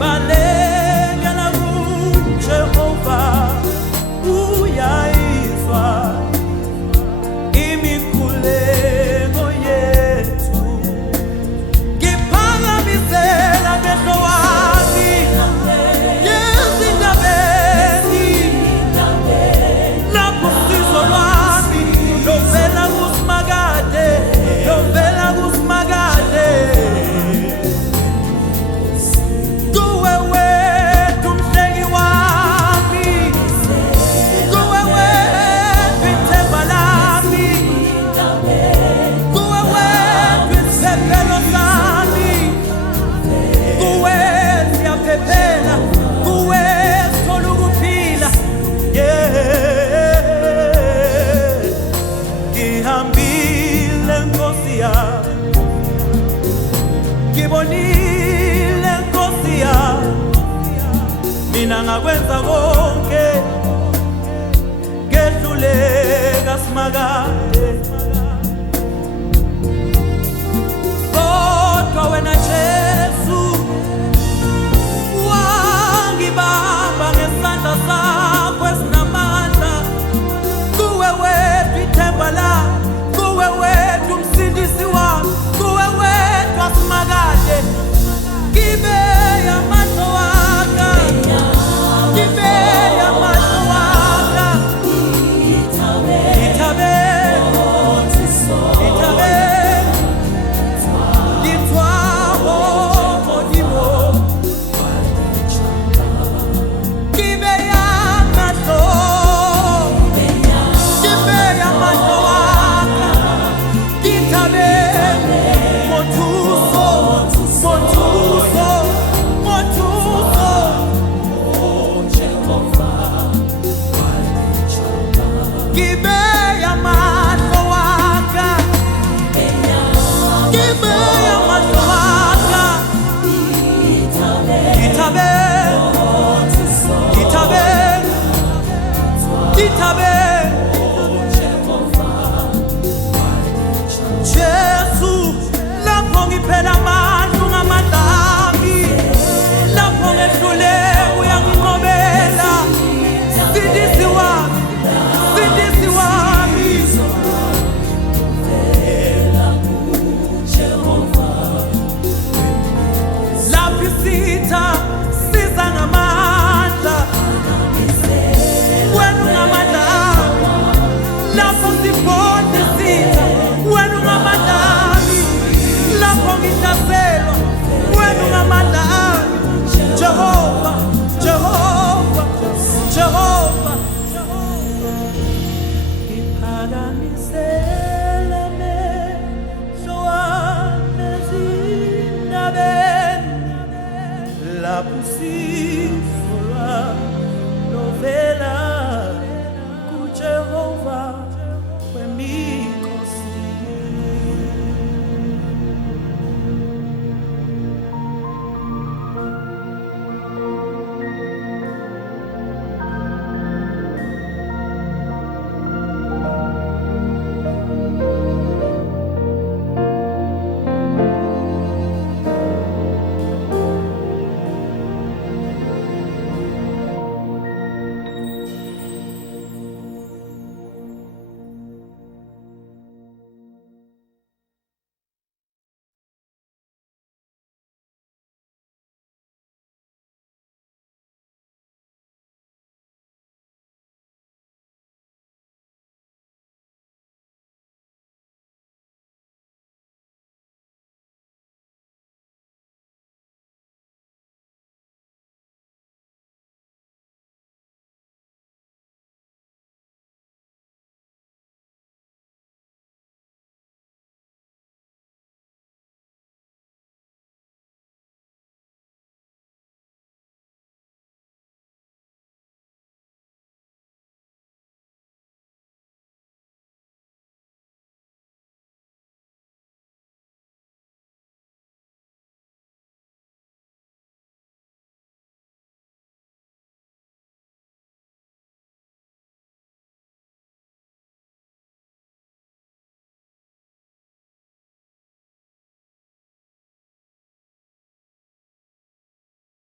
Balekela kuJehova uyayizwa imikhuleko yethu. Ngiphakamisela amehlo wami ezintabeni, lapho usizo lwami lovela kuSimakade, lovela kuSimakade. Kuwe wethu mhleki wami, kuwe wethu ithemba lami, kuwe wethu isiphephelo sami, kuwe siyaphephela, kuwe sithola ukuphila. Ngihambile Nkosi yami, ngibonile Nkosi yami, mina ngakwenza konke ngehluleka Simakade. Kodwa wena Jesu wangibamba ngesandla sakho esinamandla. Kuwe wethu ithemba lami, kuwe wethu umsindisi wami, kuwe wethu Simakade. Give amandla wakho, give amandla wakho. Ithabe, ithabe, ngithwabo modimo. Give amandla, give amandla wakho. Ithabe, motuso, motuso, motuso. Give amandla wakho, give amandla wakho. Ithabe, ithabe, ithabe. Jesu, lapho ngiphela amandla ungamandla ami, lapho ngehluleka uyanginqobela. Sindisi wami, sindisi wami. Lapho isitha siza ngamandla, wena ungamandla ami. Lapho sibona isitha, wena ungamandla ami. Lapho ngihlaselwa, wena ungamandla ami. Jehova, Jehova, Jehova. Ngiphakamisela amehlo wami ezintabeni, lapho usizo lwami lovela kuJehova wemi.